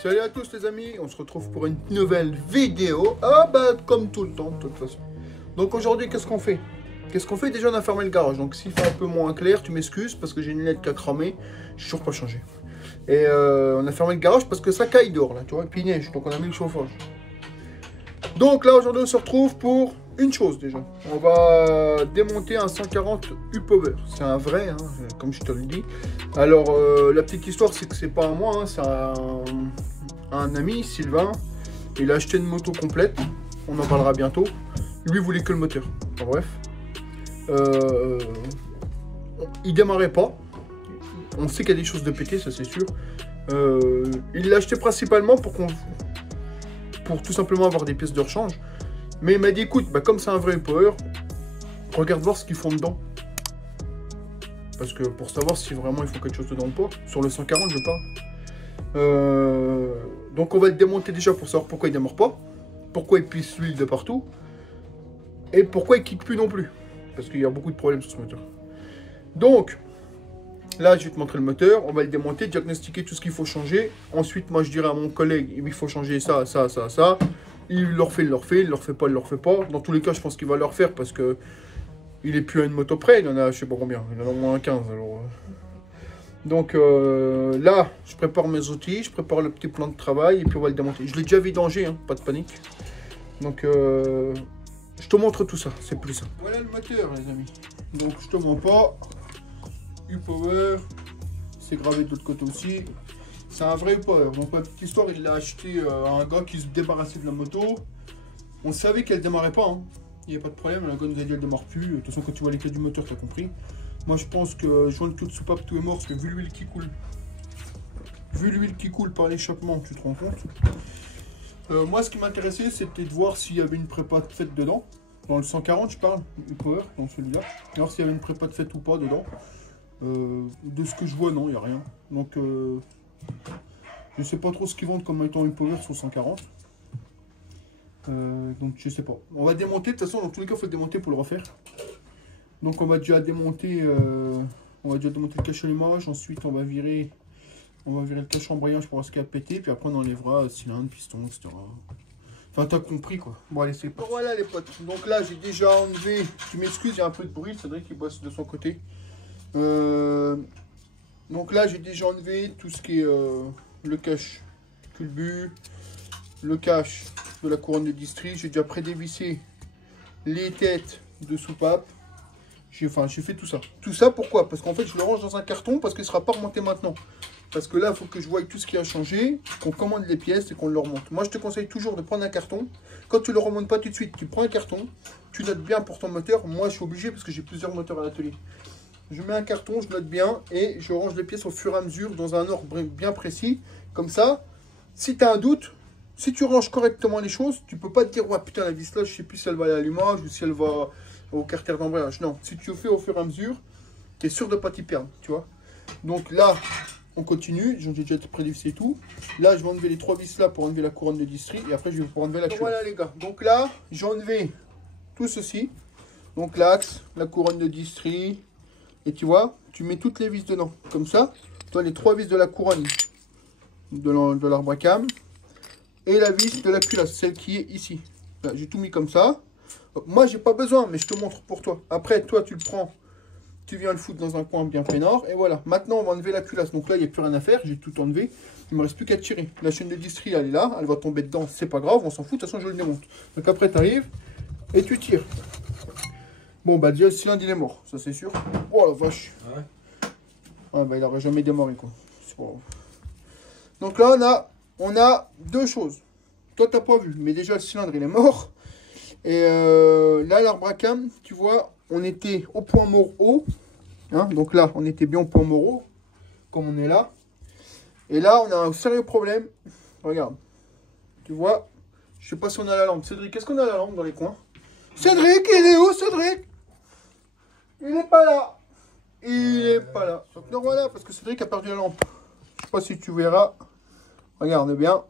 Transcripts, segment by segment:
Salut à tous les amis, on se retrouve pour une nouvelle vidéo. Ah bah comme tout le temps de toute façon. Donc aujourd'hui qu'est-ce qu'on fait? Déjà on a fermé le garage, donc s'il fait un peu moins clair, tu m'excuses parce que j'ai une lunette qui a cramé, j'ai toujours pas changé. Et on a fermé le garage parce que ça caille dehors là, tu vois, et puis il neige, donc on a mis le chauffage. Donc là aujourd'hui on se retrouve pour une chose déjà. On va démonter un 140 U-Power. C'est un vrai, hein, comme je te le dis. Alors la petite histoire c'est que c'est pas à moi, hein, c'est un ami, Sylvain. Il a acheté une moto complète, on en parlera bientôt. Lui voulait que le moteur. Enfin, bref. Il démarrait pas. On sait qu'il y a des choses de pété, ça c'est sûr. Il l'a acheté principalement pour tout simplement avoir des pièces de rechange. Mais il m'a dit écoute, bah, comme c'est un vrai power, regarde voir ce qu'ils font dedans. Parce que pour savoir si vraiment il faut quelque chose dedans ou pas. Sur le 140 je parle. Donc on va le démonter déjà pour savoir pourquoi il démarre pas. Pourquoi il pisse l'huile de partout. Et pourquoi il kick plus non plus. Parce qu'il y a beaucoup de problèmes sur ce moteur. Donc, là je vais te montrer le moteur. On va le démonter, diagnostiquer tout ce qu'il faut changer. Ensuite moi je dirai à mon collègue, il faut changer ça, ça, ça, ça. Il le refait, il le refait, il le refait pas, il le refait pas. Dans tous les cas je pense qu'il va le refaire parce que il est plus à une moto près. Il en a je sais pas combien, il en a au moins 15 alors. Donc là je prépare mes outils, je prépare le petit plan de travail et puis on va le démonter. Je l'ai déjà vidangé, hein, pas de panique. Donc je te montre tout ça, c'est plus ça. Voilà le moteur les amis. Donc je te montre pas. U-Power, c'est gravé de l'autre côté aussi. C'est un vrai U-Power. Donc la petite histoire, il l'a acheté à un gars qui se débarrassait de la moto. On savait qu'elle démarrait pas. Hein. Il n'y a pas de problème, le gars nous a dit qu'elle démarre plus. De toute façon, quand tu vois les clés du moteur, tu as compris. Moi je pense que joindre tout de soupape, tout est mort, parce que vu l'huile qui coule. Vu l'huile qui coule par l'échappement, tu te rends compte. Moi ce qui m'intéressait, c'était de voir s'il y avait une prépa de fête dedans. Dans le 140 je parle, U-Power, dans celui-là. Alors s'il y avait une prépa de fête ou pas dedans. De ce que je vois, non, il n'y a rien. Donc, je sais pas trop ce qu'ils vendent comme étant U-Power sur 140. Donc, je sais pas. On va démonter, de toute façon, dans tous les cas, il faut le démonter pour le refaire. Donc, on va déjà démonter, le cache allumage. Ensuite, on va virer le cache embrayage pour voir ce qui a pété. Puis après, on enlèvera cylindre, piston, etc. Enfin, t'as compris quoi. Bon, allez, c'est parti. Voilà les potes. Donc là, j'ai déjà enlevé. Tu m'excuses, il y a un peu de bruit. C'est vrai qu'il bosse de son côté. Donc là j'ai déjà enlevé tout ce qui est le cache culbu, le cache de la couronne de distri. J'ai déjà prédévissé les têtes de soupape. J'ai fait tout ça. Tout ça pourquoi? Parce qu'en fait je le range dans un carton parce qu'il ne sera pas remonté maintenant. Parce que là il faut que je voie tout ce qui a changé, qu'on commande les pièces et qu'on le remonte. Moi je te conseille toujours de prendre un carton. Quand tu le remontes pas tout de suite, tu prends un carton, tu notes bien pour ton moteur. Moi je suis obligé parce que j'ai plusieurs moteurs à l'atelier. Je mets un carton, je note bien et je range les pièces au fur et à mesure dans un ordre bien précis. Comme ça, si tu as un doute, si tu ranges correctement les choses, tu peux pas te dire « Ouais, putain, la vis là, je sais plus si elle va à l'allumage ou si elle va au carter d'embrayage. » Non, si tu le fais au fur et à mesure, tu es sûr de ne pas t'y perdre, tu vois. Donc là, on continue. J'ai déjà prédéfisé tout. Là, je vais enlever les 3 vis là pour enlever la couronne de distri et après, je vais pour enlever la culasse. Voilà les gars. Donc là, j'ai enlevé tout ceci. Donc l'axe, la couronne de distri. Et tu vois, tu mets toutes les vis dedans. Comme ça, tu as les 3 vis de la couronne de l'arbre à cam. Et la vis de la culasse, celle qui est ici. J'ai tout mis comme ça. Moi, j'ai pas besoin, mais je te montre pour toi. Après, toi, tu le prends. Tu viens le foutre dans un coin bien peinard. Et voilà. Maintenant, on va enlever la culasse. Donc là, il n'y a plus rien à faire. J'ai tout enlevé. Il ne me reste plus qu'à tirer. La chaîne de distri, elle est là. Elle va tomber dedans. C'est pas grave. On s'en fout. De toute façon, je le démonte. Donc après, tu arrives et tu tires. Bon, bah déjà, le cylindre, il est mort, ça c'est sûr. Oh la vache. Ouais. Ah, bah il n'aurait jamais démarré, quoi. Donc là, on a deux choses. Toi, t'as pas vu, mais déjà, le cylindre, il est mort. Et là, l'arbre à cam, tu vois, on était au point mort haut. Hein, donc là, on était bien au point mort haut, comme on est là. Et là, on a un sérieux problème. Regarde. Tu vois, je sais pas si on a la lampe. Cédric, est-ce qu'on a la lampe dans les coins? Cédric, il est où, Cédric? Il n'est pas là. Il n'est pas là. Donc nous voilà, parce que Cédric a perdu la lampe. Je sais pas si tu verras. Regarde bien.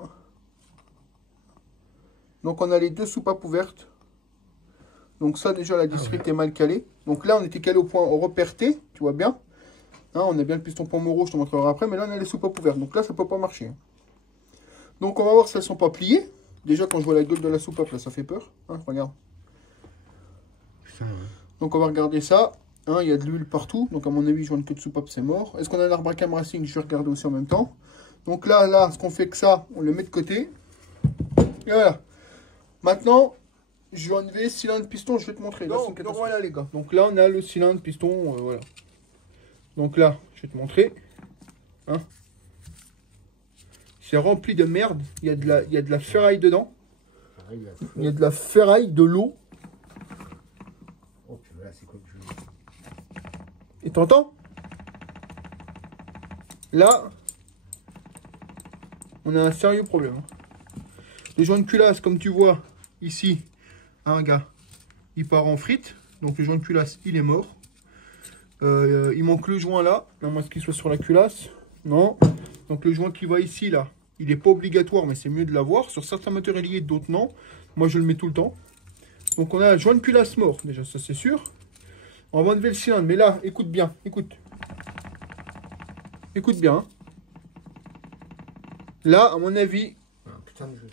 Donc on a les deux soupapes ouvertes. Donc ça déjà la district est mal calée. Donc là on était calé au repère T, tu vois bien. Hein, on a bien le piston Pomoro, je te montrerai après. Mais là on a les soupapes ouvertes. Donc là ça peut pas marcher. Donc on va voir si elles sont pas pliées. Déjà quand je vois la gueule de la soupape là, ça fait peur. Hein, regarde. Putain, ouais. Donc on va regarder ça. Hein, il y a de l'huile partout. Donc à mon avis, joint de queue de soupape, c'est mort. Est-ce qu'on a l'Arbracam Racing? Je vais regarder aussi en même temps. Donc là, ce qu'on fait que ça, on le met de côté. Et voilà. Maintenant, je vais enlever cylindre piston, je vais te montrer. Donc voilà les gars. Donc là, on a le cylindre piston, voilà. Donc là, je vais te montrer. Hein. C'est rempli de merde. Il y a de la ferraille dedans. Il y a de la ferraille, de l'eau. Oh, là, c'est quoi que je... Et t'entends? Là, on a un sérieux problème. Le joint de culasse, comme tu vois ici, un gars, il part en frite. Donc le joint de culasse, il est mort. Il manque le joint là. À moins qu'il soit sur la culasse. Non. Donc le joint qui va ici, là, il n'est pas obligatoire, mais c'est mieux de l'avoir. Sur certains moteurs liés, d'autres non. Moi, je le mets tout le temps. Donc on a un joint de culasse mort. Déjà, ça c'est sûr. On va enlever le cylindre. Mais là, écoute bien. Écoute. Écoute bien. Hein. Là, à mon avis... Ah, putain de jeu.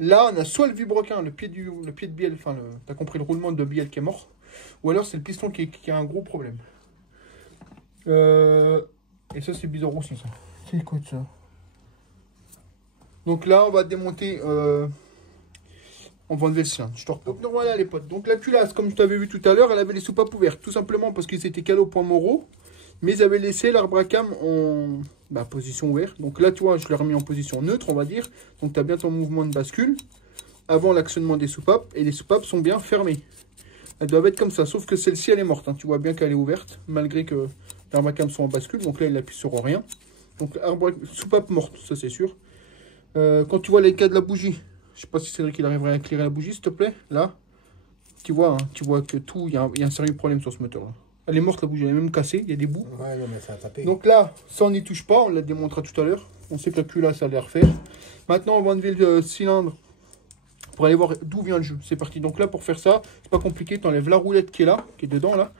Là, on a soit le vibroquin, le pied de bielle, enfin, t'as compris, le roulement de bielle qui est mort. Ou alors, c'est le piston qui a un gros problème. Et ça, c'est bizarre aussi, ça. C'est quoi ça? Donc là, on va démonter... on va enlever le cylindre. Je te reprends. Donc voilà, les potes. Donc la culasse, comme je t'avais vu tout à l'heure, elle avait les soupapes ouvertes. Tout simplement parce qu'ils étaient calés au point moraux. Mais ils avaient laissé l'Arbracam en position ouverte. Donc là, tu vois, je l'ai remis en position neutre, on va dire. Donc tu as bien ton mouvement de bascule avant l'actionnement des soupapes. Et les soupapes sont bien fermées. Elles doivent être comme ça. Sauf que celle-ci, elle est morte. Hein. Tu vois bien qu'elle est ouverte, malgré que l'Arbracam soit en bascule. Donc là, il appuie sur rien. Donc soupape morte, ça c'est sûr. Quand tu vois les cas de la bougie, je sais pas si Cédric il arriverait à éclairer la bougie, s'il te plaît. Là, tu vois que tout, il y a un sérieux problème sur ce moteur-là. Elle est morte la bougie, elle est même cassée, il y a des bouts. Ouais, non, mais ça a tapé. Donc là, ça on n'y touche pas, on l'a démontré tout à l'heure. On sait que la culasse, ça allait refaire. Maintenant, on va enlever le cylindre pour aller voir d'où vient le jeu. C'est parti. Donc là, pour faire ça, c'est pas compliqué. Tu enlèves la roulette qui est là, qui est dedans là.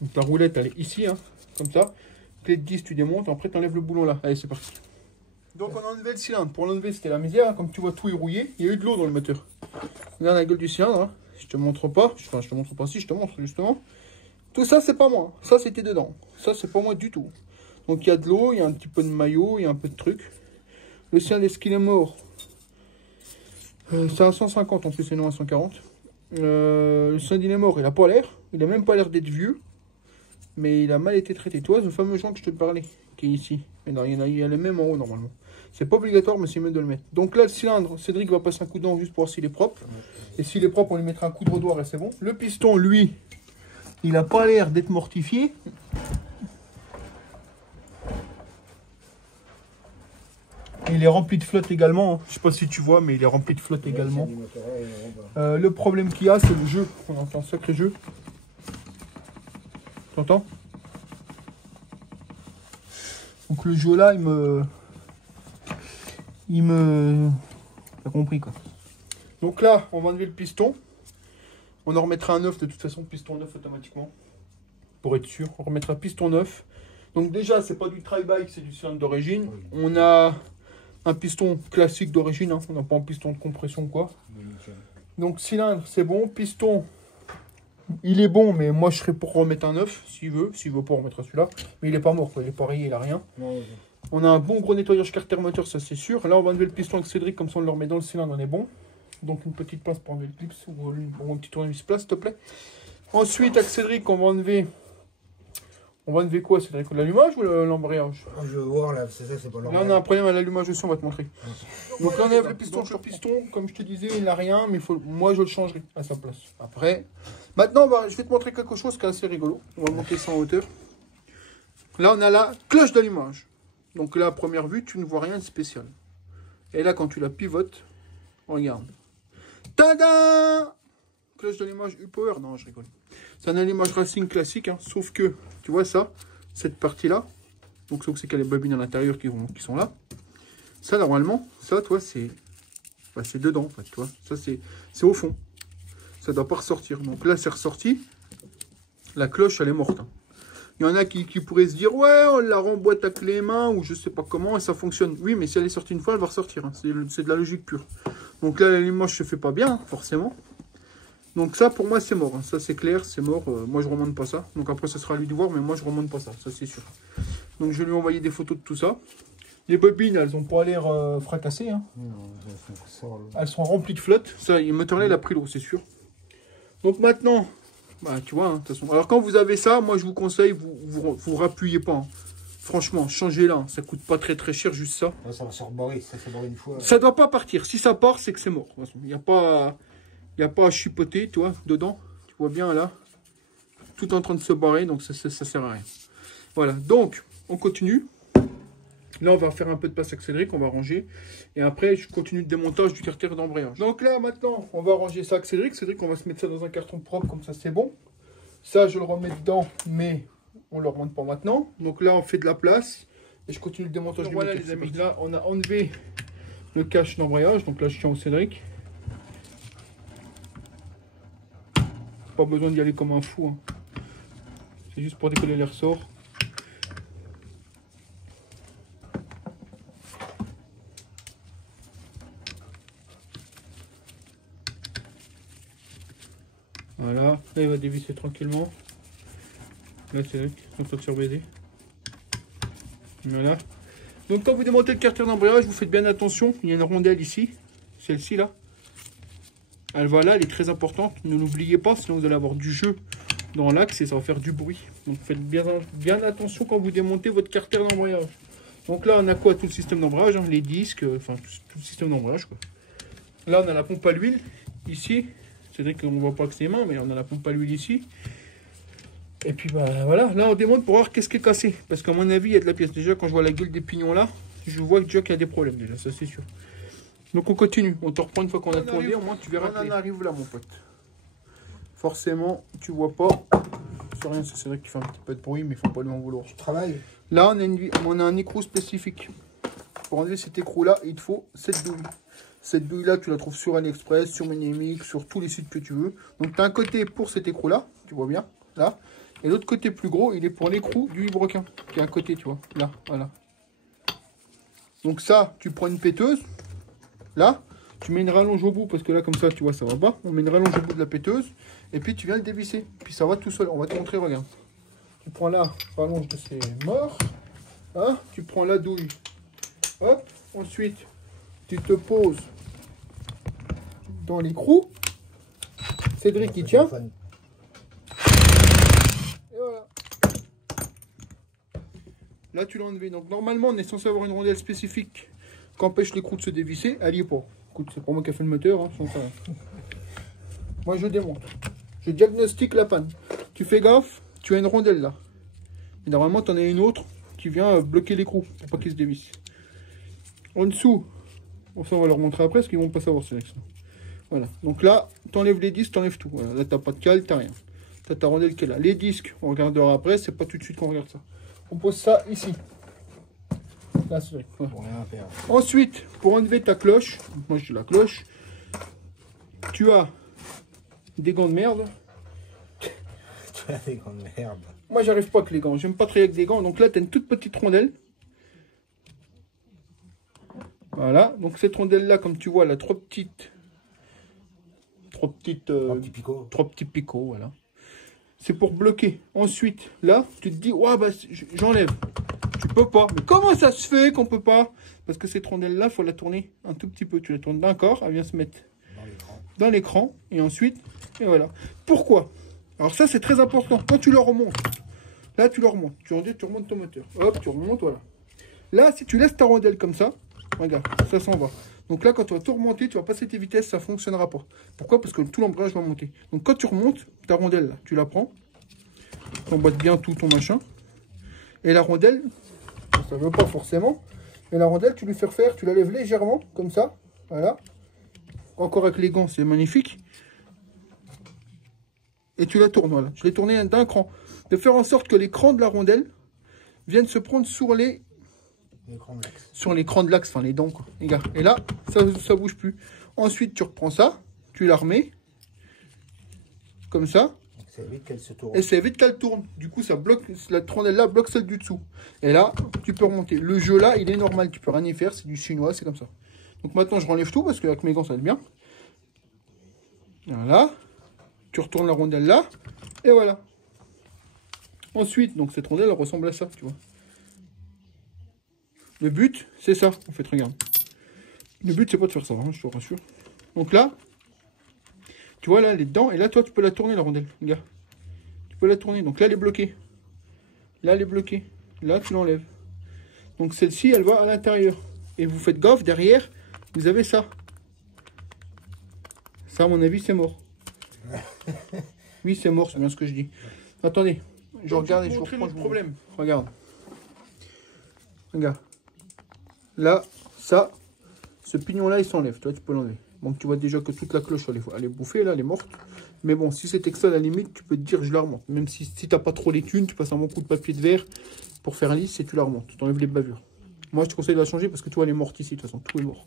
Donc la roulette, elle est ici, hein, comme ça. Clé de 10, tu démontes, après tu enlèves le boulon là. Allez, c'est parti. Donc on a enlevé le cylindre. Pour l'enlever, c'était la misère. Hein. Comme tu vois, tout est rouillé. Il y a eu de l'eau dans le moteur. Regarde la gueule du cylindre. Hein. Je te montre pas. Enfin, je te montre pas. Si, je te montre justement. Tout ça, c'est pas moi. Ça, c'était dedans. Ça, c'est pas moi du tout. Donc, il y a de l'eau, il y a un petit peu de maillot, il y a un peu de truc. Le cylindre, est-ce qu'il est mort? C'est à 150 en plus, c'est non à 140. Le cylindre, il est mort. Il a pas l'air. Il a même pas l'air d'être vieux. Mais il a mal été traité. Tu vois, ce fameux joint que je te parlais, qui est ici. Mais non, il y a les mêmes en haut, normalement. C'est pas obligatoire, mais c'est mieux de le mettre. Donc là, le cylindre, Cédric va passer un coup de dent juste pour voir s'il est propre. Et s'il est propre, on lui mettra un coup de redoir et c'est bon. Le piston, lui... il n'a pas l'air d'être mortifié. Il est rempli de flotte également. Je ne sais pas si tu vois, mais il est rempli de flotte également. Le problème qu'il y a, c'est le jeu. On entend un sacré jeu. Tu entends? Donc le jeu là, T'as compris quoi. Donc là, on va enlever le piston. On en remettra un neuf, de toute façon, piston neuf automatiquement. Pour être sûr, on remettra piston neuf. Donc déjà, c'est pas du tri-bike, c'est du cylindre d'origine. On a un piston classique d'origine, hein. On n'a pas un piston de compression quoi. Donc cylindre, c'est bon. Piston, il est bon, mais moi je serais pour remettre un neuf, s'il veut. S'il veut pas, on remettra celui-là. Mais il est pas mort, quoi. Il est pas rayé, il a rien. On a un bon gros nettoyage carter moteur, ça c'est sûr. Là, on va enlever le piston avec Cédric, comme ça on le remet dans le cylindre, on est bon. Donc une petite pince pour enlever le clips, ou un petit tournevis place, s'il te plaît. Ensuite, avec Cédric, on va enlever... On va enlever quoi, Cédric? L'allumage ou l'embrayage? Je veux voir, là, c'est ça, c'est pas l'embrayage. Là, on a un problème à l'allumage aussi, on va te montrer. Donc là, on enlève le piston. Le piston, comme je te disais, il n'a rien, mais moi, je le changerai à sa place. Après, maintenant, je vais te montrer quelque chose qui est assez rigolo. On va monter ça en hauteur. Là, on a la cloche d'allumage. Donc là, à première vue, tu ne vois rien de spécial. Et là, quand tu la pivotes, regarde. Tada! Cloche d'allumage U-Power. Non, je rigole. C'est un allumage racing classique, hein, sauf que, tu vois ça, cette partie-là, donc sauf que c'est qu'il y a les bobines à l'intérieur qui sont là. Ça, normalement, ça, toi, c'est dedans, en fait, tu vois. Ça, c'est au fond. Ça ne doit pas ressortir. Donc là, c'est ressorti. La cloche, elle est morte. Hein. Il y en a qui pourraient se dire, ouais, on la remboîte avec les mains, ou je sais pas comment, et ça fonctionne. Oui, mais si elle est sortie une fois, elle va ressortir. Hein. C'est de la logique pure. Donc là, l'allumage se fait pas bien, hein, forcément. Donc ça, pour moi, c'est mort. Hein. Ça, c'est clair, c'est mort. Moi, je remonte pas ça. Donc après, ça sera à lui de voir, mais moi, je remonte pas ça. Ça, c'est sûr. Donc, je vais lui envoyer des photos de tout ça. Les bobines, elles ont pas l'air fracassées. Hein. Non, elles sont remplies de flotte. Ça, le moteur-là, il a pris l'eau, c'est sûr. Donc maintenant, bah, tu vois, hein, de toute façon. Alors, quand vous avez ça, moi, je vous conseille, vous rappuyez pas. Hein. Franchement, changez-la. Hein. Ça coûte pas très cher, juste ça. Ouais, ça va se reborrer. Ça s'est borré une fois. Ça doit pas partir. Si ça part, c'est que c'est mort. De toute façon, il n'y a pas... Il n'y a pas à chipoter, tu vois, dedans. Tu vois bien, là. Tout en train de se barrer, donc ça sert à rien. Voilà, donc, on continue. Là, on va faire un peu de passe avec Cédric, on va ranger. Et après, je continue le démontage du carter d'embrayage. Donc là, maintenant, on va ranger ça avec Cédric. Cédric, on va se mettre ça dans un carton propre, comme ça, c'est bon. Ça, je le remets dedans, mais on ne le remonte pas maintenant. Donc là, on fait de la place. Et je continue le démontage du moteur. Voilà, les amis, là, on a enlevé le cache d'embrayage. Donc là, je tiens au Cédric. Pas besoin d'y aller comme un fou. Hein. C'est juste pour décoller les ressorts. Voilà. Là, il va dévisser tranquillement. Là, c'est vrai qu'on peut surbaiser. Voilà. Donc, quand vous démontez le carter d'embrayage, vous faites bien attention. Il y a une rondelle ici. Celle-ci, là. Elle va là, elle est très importante. Ne l'oubliez pas, sinon vous allez avoir du jeu dans l'axe et ça va faire du bruit. Donc faites bien attention quand vous démontez votre carter d'embrayage. Donc là, on a quoi? Tout le système d'embrayage, hein, les disques, enfin tout le système d'embrayage. Là, on a la pompe à l'huile ici. C'est vrai qu'on ne voit pas que c'est les mains, mais on a la pompe à l'huile ici. Et puis bah voilà, là on démonte pour voir qu'est-ce qui est cassé. Parce qu'à mon avis, il y a de la pièce. Déjà, quand je vois la gueule des pignons là, je vois déjà qu'il y a des problèmes déjà, ça c'est sûr. Donc on continue, on te reprend une fois qu'on a tourné, au moins tu verras. On en arrive là mon pote. Forcément, tu vois pas. C'est rien, c'est vrai qu'il fait un petit peu de bruit, mais il faut pas lui en vouloir. Tu travailles. Là, on a un écrou spécifique. Pour enlever cet écrou là, il te faut cette douille. Cette douille là, tu la trouves sur AliExpress, sur Minimix, sur tous les sites que tu veux. Donc tu as un côté pour cet écrou là, tu vois bien, là. Et l'autre côté plus gros, il est pour l'écrou du vilebrequin, qui est à côté, tu vois, là, voilà. Donc ça, tu prends une péteuse. Là, tu mets une rallonge au bout, parce que là, comme ça, tu vois, ça va pas. On met une rallonge au bout de la péteuse, et puis tu viens le dévisser. Puis ça va tout seul. On va te montrer, regarde. Tu prends la rallonge de ces morts. Hein, tu prends la douille. Hop, ensuite, tu te poses dans l'écrou. Cédric, il tient. Et voilà. Là, tu l'as enlevé. Donc, normalement, on est censé avoir une rondelle spécifique qu'empêche l'écrou de se dévisser. Elle y est pas. Écoute, c'est pour moi qui a fait le moteur. Hein, moi, je démonte. Je diagnostique la panne. Tu fais gaffe, tu as une rondelle là. Et normalement, tu en as une autre qui vient bloquer l'écrou pour pas qu'il se dévisse. En dessous, ça, on va leur montrer après parce qu'ils vont pas savoir c'est avec ça. Voilà. Donc là, tu enlèves les disques, tu enlèves tout. Voilà. Là, tu n'as pas de cale, tu n'as rien. Tu as ta rondelle qui est là. Les disques, on regardera après. C'est pas tout de suite qu'on regarde ça. On pose ça ici. Là, c'est vrai. Voilà. Ensuite, pour enlever ta cloche, moi j'ai la cloche, tu as des gants de merde. Tu as des gants de merde. Moi, j'arrive pas avec les gants. J'aime pas travailler avec des gants. Donc là, tu as une toute petite rondelle. Voilà. Donc cette rondelle-là, comme tu vois, elle a trois petits picots. Voilà. C'est pour bloquer. Ensuite, là, tu te dis, ouais, bah, j'enlève. Tu peux pas. Mais comment ça se fait qu'on peut pas? Parce que cette rondelle-là, il faut la tourner un tout petit peu. Tu la tournes d'un corps, elle vient se mettre dans l'écran. Et ensuite, et voilà. Pourquoi? Alors ça, c'est très important. Quand tu le remontes, là, tu le remontes. Tu remontes ton moteur. Hop, tu remontes, voilà. Là, si tu laisses ta rondelle comme ça, regarde, ça s'en va. Donc là, quand tu vas tout remonter, tu vas passer tes vitesses, ça ne fonctionnera pas. Pourquoi? Parce que tout l'embrayage va monter. Donc quand tu remontes, ta rondelle, là, tu la prends. Tu emboîtes bien tout ton machin. Et la rondelle, ça ne veut pas forcément. Mais la rondelle, tu lui fais refaire, tu la lèves légèrement, comme ça. Voilà. Encore avec les gants, c'est magnifique. Et tu la tournes, voilà. Je l'ai tourné d'un cran. De faire en sorte que l'écran de la rondelle vienne se prendre sur l'écran de l'axe, enfin les dents, quoi. Les gars. Et là, ça bouge plus. Ensuite, tu reprends ça, tu la remets. Comme ça. Ça évite qu'elle se tourne. Et ça évite qu'elle tourne. Du coup, ça bloque, la rondelle là bloque celle du dessous. Et là, tu peux remonter. Le jeu là, il est normal. Tu peux rien y faire. C'est du chinois, c'est comme ça. Donc maintenant, je renlève tout parce qu'avec mes gants, ça va être bien. Voilà. Tu retournes la rondelle là. Et voilà. Ensuite, donc cette rondelle, elle ressemble à ça, tu vois. Le but, c'est ça, en fait, regarde. Le but, c'est pas de faire ça, hein, je te rassure. Donc là, tu vois, là, elle est dedans. Et là, toi, tu peux la tourner, la rondelle, regarde. Tu peux la tourner. Donc là, elle est bloquée. Là, elle est bloquée. Là, tu l'enlèves. Donc celle-ci, elle va à l'intérieur. Et vous faites gaffe, derrière, vous avez ça. Ça, à mon avis, c'est mort. Oui, c'est mort, c'est bien ce que je dis. Attendez, je regarde et je vous reprends le problème. Regarde. Regarde. Là, ça, ce pignon-là, il s'enlève. Toi, tu peux l'enlever. Donc, tu vois déjà que toute la cloche, elle est bouffée, là, elle est morte. Mais bon, si c'était que ça, à la limite, tu peux te dire, je la remonte. Même si tu n'as pas trop les thunes, tu passes un bon coup de papier de verre pour faire lisse et tu la remontes. Tu enlèves les bavures. Moi, je te conseille de la changer parce que tu vois, elle est morte ici. De toute façon, tout est mort.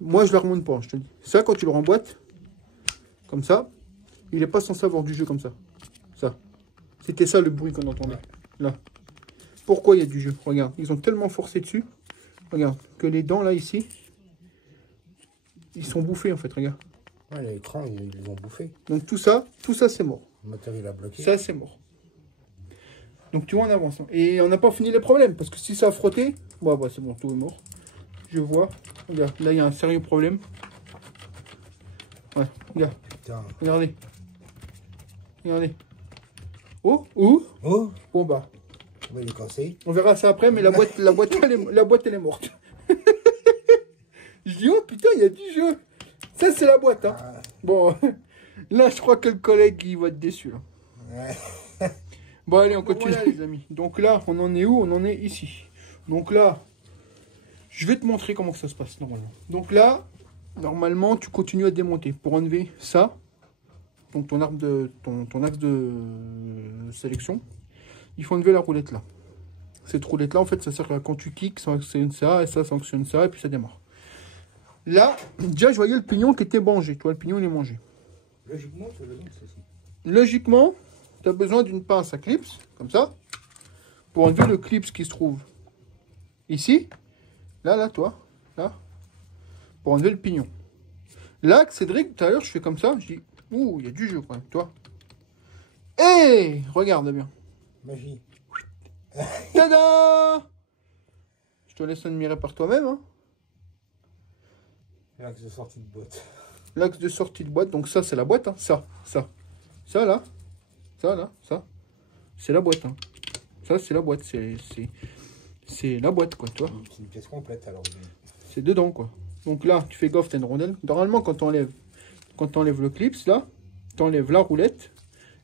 Moi, je la remonte pas, je te dis. Ça, quand tu le remboîtes, comme ça, il n'est pas censé avoir du jeu comme ça. Ça. C'était ça le bruit qu'on entendait. Là. Pourquoi il y a du jeu? Regarde, ils ont tellement forcé dessus. Regarde, que les dents là, ici, ils sont bouffés en fait, regarde. Ouais, l'écran, ils les ont bouffé. Donc tout ça c'est mort. Le moteur, il a bloqué. Ça, c'est mort. Donc tu vois, on avance. Et on n'a pas fini les problèmes, parce que si ça a frotté, bah c'est bon, tout est mort. Je vois. Regarde, là, il y a un sérieux problème. Ouais, regarde. Putain. Regardez. Regardez. Oh, oh. Oh, Bon bah, on va les casser. on verra ça après, mais la boîte, elle est morte. Je dis, oh putain, il y a du jeu. Ça, c'est la boîte. Hein. Ah, Bon, là, je crois que le collègue, il va être déçu. Là. ouais. Bon, allez, on continue, les amis. Donc là, on en est où? On en est ici. Donc là, je vais te montrer comment que ça se passe, normalement. Donc là, normalement, tu continues à démonter. Pour enlever ça, donc ton axe de sélection, il faut enlever la roulette là. Cette roulette là, en fait, ça sert à quand tu kicks, ça sanctionne ça, et ça sanctionne ça, et puis ça démarre. Là, déjà, je voyais le pignon qui était mangé. Tu vois, le pignon, il est mangé. Logiquement, tu as besoin de ceci. Logiquement, tu as besoin d'une pince à clips, comme ça, pour enlever le clips qui se trouve ici. Là, toi, là, pour enlever le pignon. Là, Cédric, tout à l'heure, je fais comme ça, je dis, ouh, il y a du jeu quand même, toi. Hé, regarde bien. Magie. Tada! Je te laisse admirer par toi-même. Hein. L'axe de sortie de boîte. L'axe de sortie de boîte, donc ça, c'est la boîte. Hein. Ça, là, ça. C'est la boîte. Hein. Ça, c'est la boîte. C'est la boîte, quoi, tu vois. C'est une pièce complète, alors. C'est dedans, quoi. Donc là, tu fais gaffe, t'as une rondelle. Normalement, quand tu enlèves le clips, là, tu enlèves la roulette.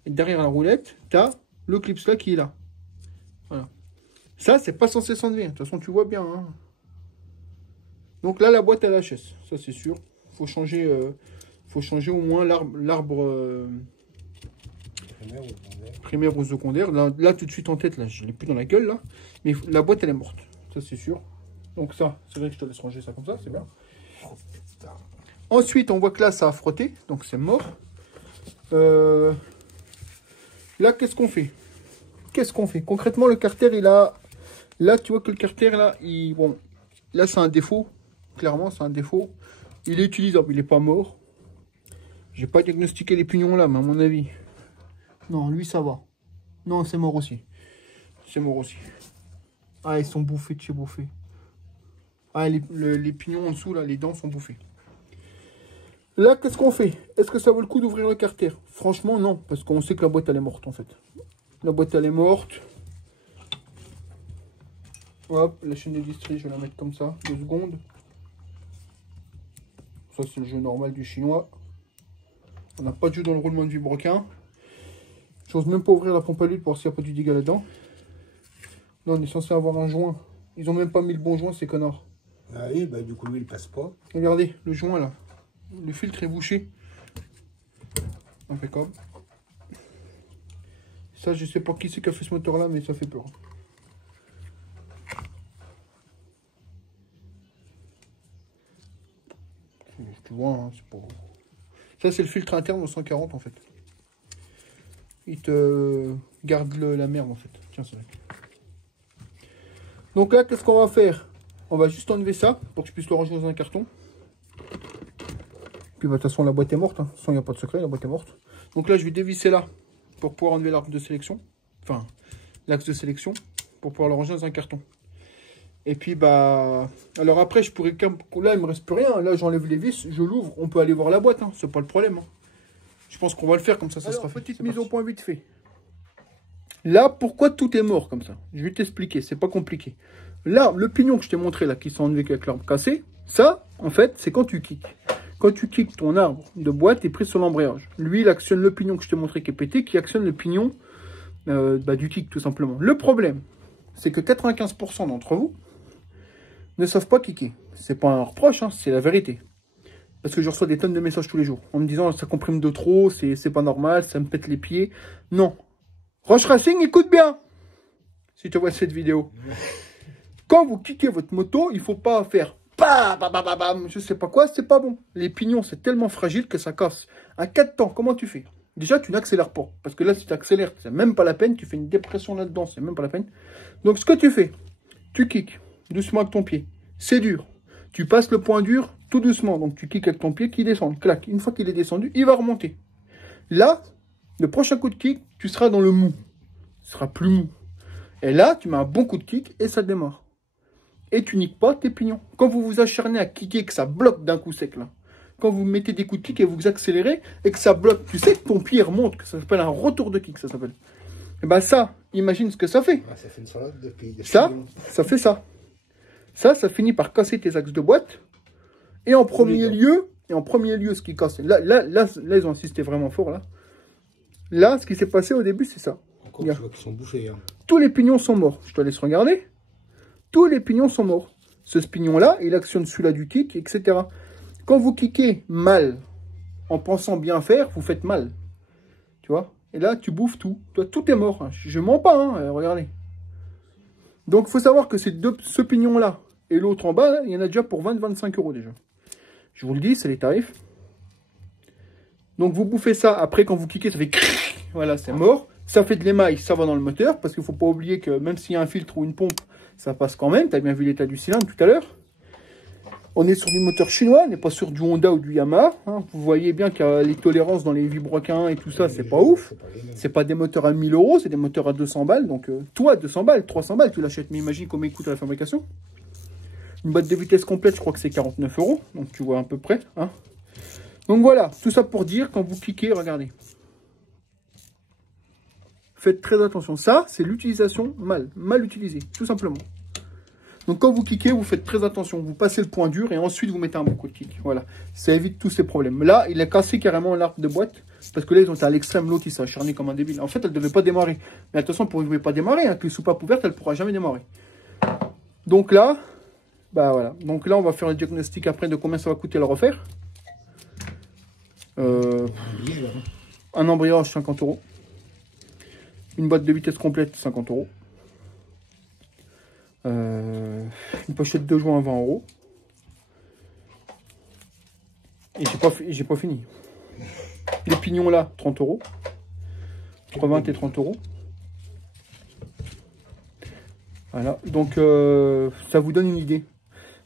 Et derrière la roulette, tu as le clips là qui est là. Voilà. Ça, c'est pas censé s'enlever. De toute façon, tu vois bien. Hein. Donc là, la boîte, elle HS. Ça, c'est sûr. Faut changer au moins l'arbre primaire ou secondaire. Là, tout de suite en tête, là, je l'ai plus dans la gueule, là. Mais la boîte, elle est morte. Ça, c'est sûr. Donc ça, c'est vrai que je te laisse ranger ça comme ça, c'est bien. Oh, putain. Ensuite, on voit que là, ça a frotté. Donc, c'est mort. Là, qu'est-ce qu'on fait? Concrètement, le carter, il a... Là, tu vois que le carter, là, bon, là, c'est un défaut. Clairement, c'est un défaut. Il est utilisable, il n'est pas mort. J'ai pas diagnostiqué les pignons là, mais à mon avis... Non, lui, ça va. Non, c'est mort aussi. C'est mort aussi. Ah, ils sont bouffés de chez bouffés. Ah, les pignons en dessous, là, les dents sont bouffées. Là, qu'est-ce qu'on fait? Est-ce que ça vaut le coup d'ouvrir le carter? Franchement, non, parce qu'on sait que la boîte, elle est morte, en fait. La boîte, elle est morte. Hop, la chaîne de distri, je vais la mettre comme ça, 2 secondes. Ça, c'est le jeu normal du chinois. On n'a pas de jeu dans le roulement de vibroquin. J'ose même pas ouvrir la pompe à l'huile pour voir s'il n'y a pas du dégât là-dedans. Là, on est censé avoir un joint. Ils ont même pas mis le bon joint, ces connards. Ah oui, bah du coup, lui, il passe pas. Regardez, le joint, là. Le filtre est bouché. Impeccable. Ça, je sais pas qui c'est qui a fait ce moteur-là, mais ça fait peur. Tu vois, hein, c'est pas... Ça, c'est le filtre interne au 140, en fait. Il te garde la merde en fait. Tiens, c'est vrai. Donc là, qu'est-ce qu'on va faire? On va juste enlever ça pour que je puisse le ranger dans un carton. Puis bah, de toute façon, la boîte est morte. Hein. De toute façon, il n'y a pas de secret, la boîte est morte. Donc là, je vais dévisser là pour pouvoir enlever l'arbre de sélection. Enfin, l'axe de sélection pour pouvoir le ranger dans un carton. Et puis, bah... Alors après, je pourrais... Là, il me reste plus rien. Là, j'enlève les vis, je l'ouvre. On peut aller voir la boîte. Hein. C'est pas le problème. Hein. Je pense qu'on va le faire comme ça. Ça sera petite mise au point vite fait. Là, pourquoi tout est mort comme ça? Je vais t'expliquer. C'est pas compliqué. Là, le pignon que je t'ai montré, là, qui s'est enlevé avec l'arbre cassé, ça, en fait, c'est quand tu kicks. Quand tu kicks, ton arbre de boîte est pris sur l'embrayage. Lui, il actionne le pignon que je t'ai montré qui est pété, qui actionne le pignon du kick, tout simplement. Le problème, c'est que 95% d'entre vous ne savent pas kicker. C'est pas un reproche, hein, c'est la vérité. Parce que je reçois des tonnes de messages tous les jours en me disant ça comprime de trop, c'est pas normal, ça me pète les pieds. Non. Roche Racing, écoute bien. Si tu vois cette vidéo. Quand vous kickez votre moto, il faut pas faire bam, je sais pas quoi, c'est pas bon. Les pignons, c'est tellement fragile que ça casse. À 4 temps, comment tu fais? Déjà, tu n'accélères pas. Parce que là, si tu accélères, c'est même pas la peine. Tu fais une dépression là-dedans, c'est même pas la peine. Donc, ce que tu fais, tu kicks doucement avec ton pied. C'est dur. Tu passes le point dur tout doucement. Donc, tu kicks avec ton pied qui descend. Clac. Une fois qu'il est descendu, il va remonter. Là, le prochain coup de kick, tu seras dans le mou. Ce sera plus mou. Et là, tu mets un bon coup de kick et ça démarre. Et tu niques pas tes pignons. Quand vous vous acharnez à kicker, que ça bloque d'un coup sec là. Quand vous mettez des coups de kick et vous accélérez et que ça bloque, tu sais que ton pied remonte, que ça s'appelle un retour de kick, ça s'appelle. Et ben ça, imagine ce que ça fait. Ah, ça fait une salade de pieds. Ça fait ça. Ça finit par casser tes axes de boîte. Et en premier lieu, ce qui casse, là, ils ont insisté vraiment fort là. Là, ce qui s'est passé au début, c'est ça. Encore, tu vois qu'ils sont bouchés. Hein. Tous les pignons sont morts. Je te laisse regarder. Tous les pignons sont morts. Ce pignon-là, il actionne celui-là du kick, etc. Quand vous kickez mal, en pensant bien faire, vous faites mal. Tu vois? Et là, tu bouffes tout. Toi, tout est mort. Hein. Je mens pas, hein. Regardez. Donc, il faut savoir que ce pignon-là et l'autre en bas, là, il y en a déjà pour 20-25 € déjà. Je vous le dis, c'est les tarifs. Donc, vous bouffez ça. Après, quand vous kickez, ça fait... Voilà, c'est mort. Ça fait de l'émail, ça va dans le moteur. Parce qu'il ne faut pas oublier que même s'il y a un filtre ou une pompe, ça passe quand même. Tu as bien vu l'état du cylindre tout à l'heure. On est sur du moteur chinois, on n'est pas sur du Honda ou du Yamaha. Hein. Vous voyez bien qu'il y a les tolérances dans les vibroquins et tout ça, c'est pas ouf. C'est pas des moteurs à 1000 €, c'est des moteurs à 200 balles. Donc toi, 200 balles, 300 balles, tu l'achètes. Mais imagine combien il coûte à la fabrication. Une boîte de vitesse complète, je crois que c'est 49 €. Donc tu vois à peu près. Hein. Donc voilà, tout ça pour dire, quand vous cliquez, regardez. Faites très attention. Ça, c'est l'utilisation mal utilisée, tout simplement. Donc quand vous kickez, vous faites très attention. Vous passez le point dur et ensuite vous mettez un bon coup de kick. Voilà, ça évite tous ces problèmes. Là, il a cassé carrément l'arbre de boîte. Parce que là, ils ont été à l'extrême. L'autre, il s'est acharné comme un débile. En fait, elle ne devait pas démarrer. Mais attention, pour ne pouvait pas démarrer. Hein, avec les soupapes ouvertes, elle ne pourra jamais démarrer. Donc là, bah voilà. Donc là, on va faire le diagnostic après de combien ça va coûter le refaire. Un embrayage, 50 €. Une boîte de vitesse complète, 50 €. Une pochette de joint à 20 €. Et j'ai pas fini. Les pignons là, 30 €. Entre 20 et 30 €. Voilà. Donc ça vous donne une idée.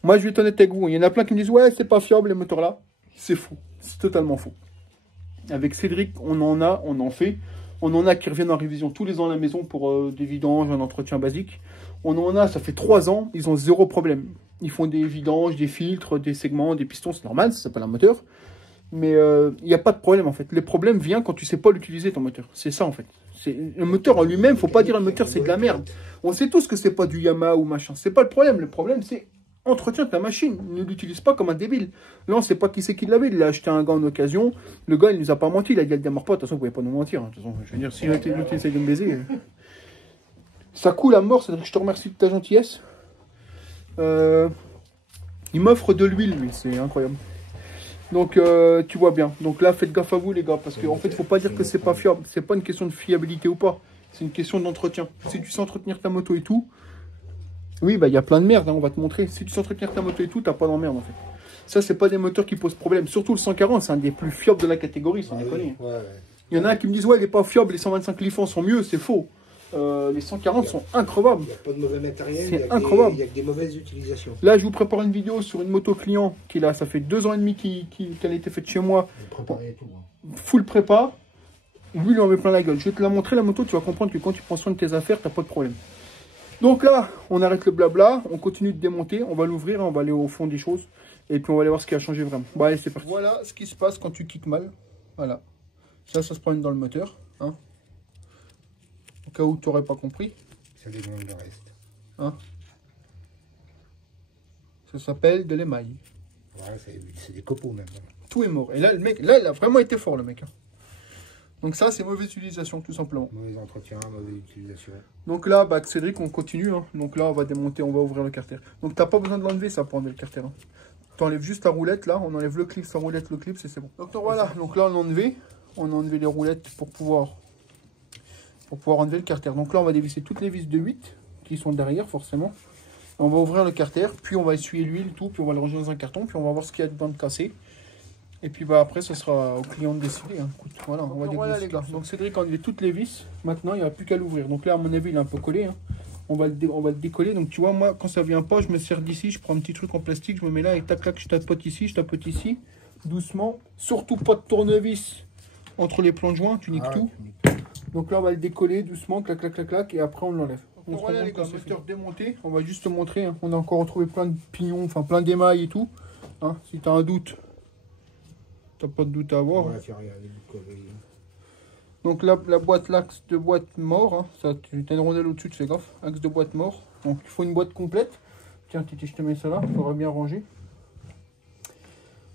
Moi je vais être honnête avec vous. Il y en a plein qui me disent ouais, c'est pas fiable les moteurs là. C'est faux. C'est totalement faux. Avec Cédric, on en fait. On en a qui reviennent en révision tous les ans à la maison pour des vidanges, un entretien basique. On en a, ça fait 3 ans, ils ont 0 problème. Ils font des vidanges, des filtres, des segments, des pistons, c'est normal, ça s'appelle un moteur. Mais il n'y a pas de problème en fait. Les problèmes viennent quand tu ne sais pas l'utiliser ton moteur. C'est ça en fait. Le moteur en lui-même, il ne faut pas dire le moteur c'est de la merde. On sait tous que c'est pas du Yamaha ou machin. C'est pas le problème. Le problème c'est entretiens ta machine. Ne l'utilise pas comme un débile. Là on ne sait pas qui c'est qui l'avait. Il a acheté un gars en occasion. Le gars il nous a pas menti. Il a dit elle démarre pas. De toute façon vous ne pouvez pas nous mentir. Hein. De toute façon, je veux dire, si l'autre essaye de me baiser. Ça coule à mort. Cédric, je te remercie de ta gentillesse. Il m'offre de l'huile lui. C'est incroyable. Donc tu vois bien. Donc là faites gaffe à vous les gars. Parce qu'en fait il ne faut pas dire que c'est pas fiable. C'est pas une question de fiabilité ou pas. C'est une question d'entretien. Si tu sais entretenir ta moto et tout. Oui, bah il y a plein de merde, hein, on va te montrer. Si tu sais entretenir ta moto et tout, t'as pas d'emmerde en fait. Ça, c'est pas des moteurs qui posent problème. Surtout le 140, c'est un des plus fiables de la catégorie, sans déconner. Ouais. Il y en a qui me disent, ouais, il n'est pas fiable, les 125 Lifan sont mieux, c'est faux. Les 140 sont increvables. Il n'y a pas de mauvais matériel, C'est incroyable. Il y a que des mauvaises utilisations. Là, je vous prépare une vidéo sur une moto client qui là, ça fait 2 ans et demi qu'elle a été faite chez moi. Préparer tout. Full prépa. Lui, il en met plein la gueule. Je vais te la montrer, la moto, tu vas comprendre que quand tu prends soin de tes affaires, t'as pas de problème. Donc là, on arrête le blabla, on continue de démonter, on va l'ouvrir, on va aller au fond des choses. Et puis on va aller voir ce qui a changé vraiment. Bon, allez, c'est parti. Voilà ce qui se passe quand tu kicks mal. Voilà. Ça se promène dans le moteur. Hein. Au cas où tu n'aurais pas compris. Ça démonte le reste. Hein. Ça s'appelle de l'émail. Voilà, c'est des copeaux même. Tout est mort. Et là, le mec, là, il a vraiment été fort, le mec. Hein. Donc ça, c'est mauvaise utilisation, tout simplement. Mauvais entretien, mauvaise utilisation. Donc là, bah, Cédric, on continue. Hein. Donc là, on va démonter, on va ouvrir le carter. Donc t'as pas besoin de l'enlever, ça, pour enlever le carter. Hein. Tu enlèves juste la roulette, là. On enlève le clip, sa roulette, le clip, c'est bon. Donc voilà, donc là, on a enlevé les roulettes pour pouvoir enlever le carter. Donc là, on va dévisser toutes les vis de 8 qui sont derrière, forcément. On va ouvrir le carter, puis on va essuyer l'huile, tout, puis on va le ranger dans un carton, puis on va voir ce qu'il y a dedans de cassé. Et puis bah après, ce sera au client de décider. Hein. Écoute, voilà, on va voilà les gars. Donc Cédric a enlevé toutes les vis. Maintenant, il n'y a plus qu'à l'ouvrir. Donc là, à mon avis, il est un peu collé. Hein. On va le décoller. Donc tu vois, moi, quand ça vient pas, je me sers d'ici. Je prends un petit truc en plastique, je me mets là et tac, tac, je tapote ici, doucement. Surtout pas de tournevis entre les plans de joint, tu niques tout. Donc là, on va le décoller doucement, clac, clac, clac, clac, et après, on l'enlève. Donc voilà les gars, moteur démonté. On va juste te montrer. Hein. On a encore retrouvé plein de pignons, enfin plein d'émail et tout. Hein. Si tu as un doute. T'as pas de doute à avoir. Ouais, rien, donc là, la boîte, l'axe de boîte mort. Hein, ça, tu as une rondelle au-dessus, tu fais gaffe. Axe de boîte mort. Donc il faut une boîte complète. Tiens, Titi, je te mets ça là. Il faudra bien ranger.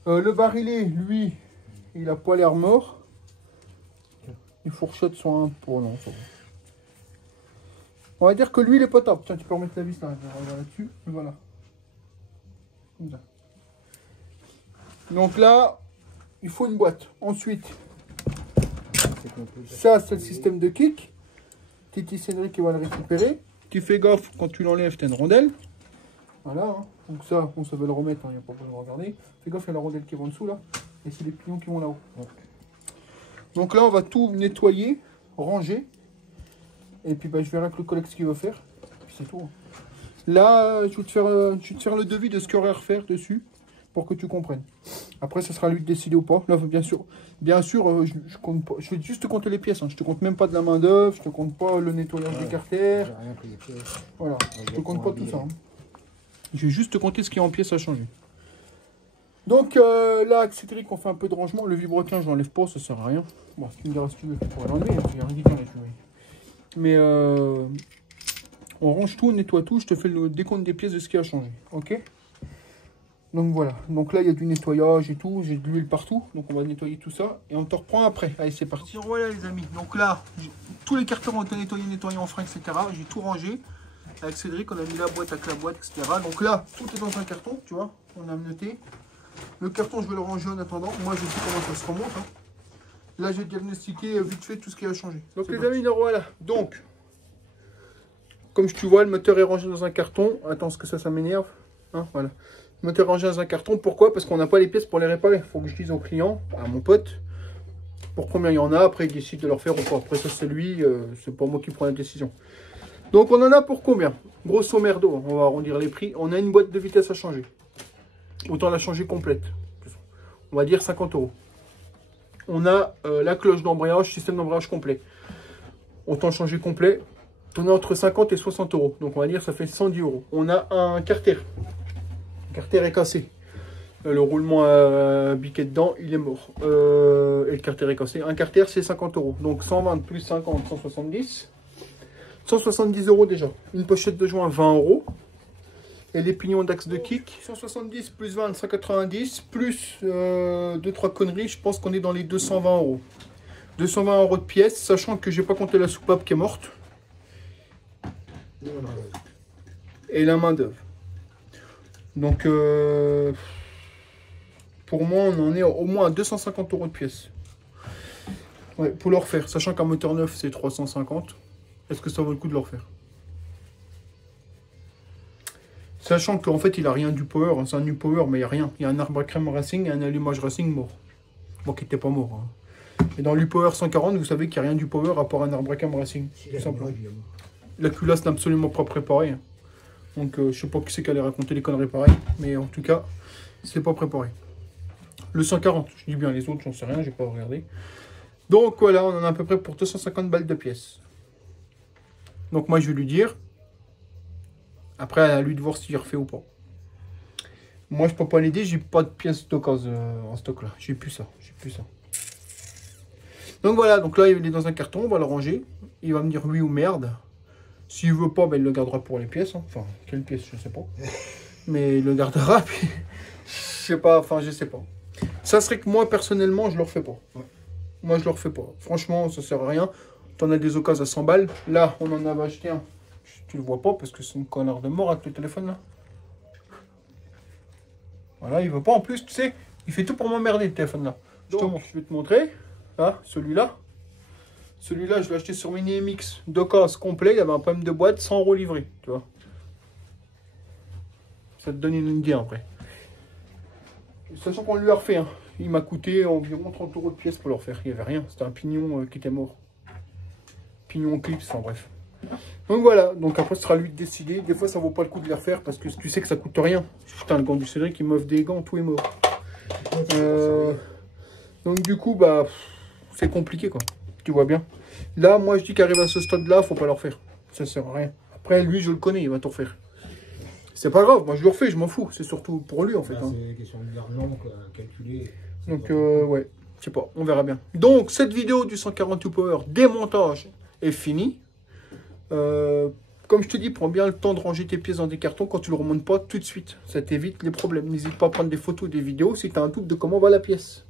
Le barillet, lui, il a pas l'air mort. Les fourchettes sont un peu. Non, ça va. On va dire que lui, il est potable. Tiens, tu peux remettre la vis là. Là-dessus. Voilà. Comme ça. Donc là. Il faut une boîte. Ensuite, ça, c'est le système de kick. Titi Cédric qui va le récupérer. Tu fais gaffe, quand tu l'enlèves, tu as une rondelle. Voilà. Hein. Donc ça, on savait le remettre, il n'y a pas besoin de regarder. Fais gaffe, il y a la rondelle qui va en dessous là. Et c'est les pignons qui vont là-haut. Donc là, on va tout nettoyer, ranger. Et puis bah, je verrai avec le collègue ce qu'il va faire. Puis c'est tout. Hein. Là, je vais te faire le devis de ce qu'il y aurait à refaire dessus. Pour que tu comprennes. Après, ce sera à lui de décider ou pas. Là, bien sûr, je compte pas. Je vais juste te compter les pièces. Hein. Je te compte même pas de la main d'œuvre. Je te compte pas le nettoyage des carters. Voilà. Je te compte pas tout ça. Hein. Je vais juste te compter ce qui est en pièces à changer. Donc là, avec Cédric, on fait un peu de rangement. Le vibrequin, je l'enlève pas, ça sert à rien. Bon, tu me diras si tu veux. Tu pourrais l'enlever. Hein. Rien dit, mais on range tout, on nettoie tout. Je te fais le décompte des pièces de ce qui a changé. Ok? Donc voilà, donc là il y a du nettoyage et tout, j'ai de l'huile partout, donc on va nettoyer tout ça et on te reprend après. Allez, c'est parti. Voilà les amis, donc là, tous les cartons ont été nettoyés en frein, etc. J'ai tout rangé. Avec Cédric, on a mis la boîte avec la boîte, etc. Donc là, tout est dans un carton, tu vois, on a noté. Le carton, je vais le ranger en attendant. Moi, je sais comment ça se remonte. Hein. Là, j'ai diagnostiqué vite fait tout ce qui a changé. Donc les amis, voilà. Donc, comme tu vois, le moteur est rangé dans un carton. Attends, parce que ça m'énerve. Hein, voilà. Le moteur rangé dans un carton, pourquoi? Parce qu'on n'a pas les pièces pour les réparer. Il faut que je dise au client, à mon pote, pour combien il y en a. Après, il décide de leur faire ou pas. Après, ça, c'est lui, c'est pas moi qui prends la décision. Donc, on en a pour combien? Grosso merdo, on va arrondir les prix. On a une boîte de vitesse à changer. Autant la changer complète. On va dire 50 €. On a la cloche d'embrayage, système d'embrayage complet. Autant changer complet. On a entre 50 et 60 €. Donc, on va dire ça fait 110 €. On a un carter. Le carter est cassé. Le roulement à biquet dedans, il est mort. Et le carter est cassé. Un carter, c'est 50 €. Donc 120 plus 50, 170. 170 € déjà. Une pochette de joint, 20 €. Et les pignons d'axe de kick, 170 plus 20, 190. Plus 2-3 conneries, je pense qu'on est dans les 220 €. 220 € de pièces, sachant que j'ai pas compté la soupape qui est morte. Et la main d'œuvre. Donc, pour moi, on en est au moins à 250 € de pièces. Ouais, pour le refaire. Sachant qu'un moteur neuf, c'est 350. Est-ce que ça vaut le coup de le refaire? Sachant qu'en fait, il a rien du power. Hein, c'est un new power, mais il n'y a rien. Il y a un arbre à crème racing et un allumage racing mort. Bon, qui n'était pas mort. Hein. Et dans l'U-Power 140, vous savez qu'il n'y a rien du Power à part un Arbacam Racing. Tout simplement. La culasse n'est absolument pas préparée. Donc je sais pas qui c'est qui allait raconter les conneries pareilles. Mais en tout cas, c'est pas préparé. Le 140, je dis bien les autres, j'en sais rien, j'ai pas regardé. Donc voilà, on en a à peu près pour 250 balles de pièces. Donc moi je vais lui dire. Après à lui de voir s'il refait ou pas. Moi je peux pas l'aider, j'ai pas de pièces d'occasion en stock là. J'ai plus ça, Donc voilà, donc là il est dans un carton, on va le ranger. Il va me dire oui ou merde. S'il veut pas, ben, il le gardera pour les pièces. Hein. Enfin, quelles pièces, je sais pas. Mais il le gardera, puis je sais pas, enfin je sais pas. Ça serait que moi personnellement je le refais pas. Ouais. Moi je le refais pas. Franchement, ça sert à rien. T'en as des occasions à 100 balles. Là, on en avait acheté un. Tu le vois pas parce que c'est une connard de mort avec le téléphone là. Voilà, il veut pas en plus, tu sais. Il fait tout pour m'emmerder le téléphone là. Donc, je vais te montrer. Là, celui-là. Celui-là, je l'ai acheté sur Mini MX. D'occasion complet. Il y avait un problème de boîte, 100 € livré. Tu vois. Ça te donne une idée après. Sachant qu'on lui a refait. Hein. Il m'a coûté environ 30 € de pièce pour le refaire. Il n'y avait rien. C'était un pignon qui était mort. Pignon clips, enfin bref. Donc voilà, donc après ce sera lui de décider. Des fois ça vaut pas le coup de les refaire parce que tu sais que ça coûte rien. Putain, le gant du Cédric il m'offre des gants, tout est mort. Donc du coup bah c'est compliqué quoi. Tu vois bien. Là moi je dis qu'arrive à ce stade là, faut pas le refaire. Ça sert à rien. Après lui je le connais, il va tout refaire. C'est pas grave, moi je le refais, je m'en fous. C'est surtout pour lui en fait. Hein. C'est une question d'argent calculé. Donc ouais, je sais pas, on verra bien. Donc cette vidéo du 140 Power démontage est finie. Comme je te dis, prends bien le temps de ranger tes pièces dans des cartons quand tu ne le remontes pas tout de suite. Ça t'évite les problèmes. N'hésite pas à prendre des photos, des vidéos si tu as un doute de comment va la pièce.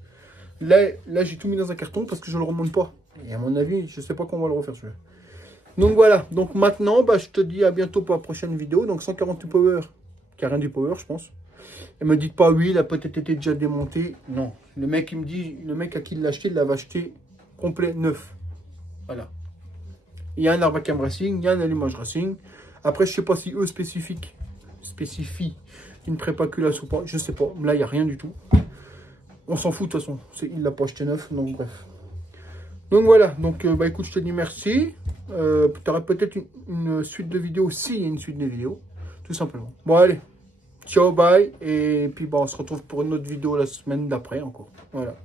Là j'ai tout mis dans un carton parce que je ne le remonte pas. Et à mon avis, je ne sais pas comment on va le refaire celui-là. Donc voilà. Donc maintenant, bah, je te dis à bientôt pour la prochaine vidéo. Donc 140 Power, qui a rien du Power, je pense. Et me dites pas, oui, il a peut-être été déjà démonté. Non. Le mec, il me dit, le mec à qui il l'a acheté, il l'avait acheté complet neuf. Voilà. Il y a un Arbacam Racing, il y a un allumage Racing. Après, je ne sais pas si eux spécifient une prépa culasse ou pas. Je ne sais pas. Là, il n'y a rien du tout. On s'en fout de toute façon. Il ne l'a pas acheté neuf. Donc, bref. Donc, voilà. Donc, bah, écoute, je te dis merci. Tu auras peut-être une suite de vidéos. Si il y a une suite de vidéos. Tout simplement. Bon, allez. Ciao, bye. Et puis, bah, on se retrouve pour une autre vidéo la semaine d'après encore. Voilà.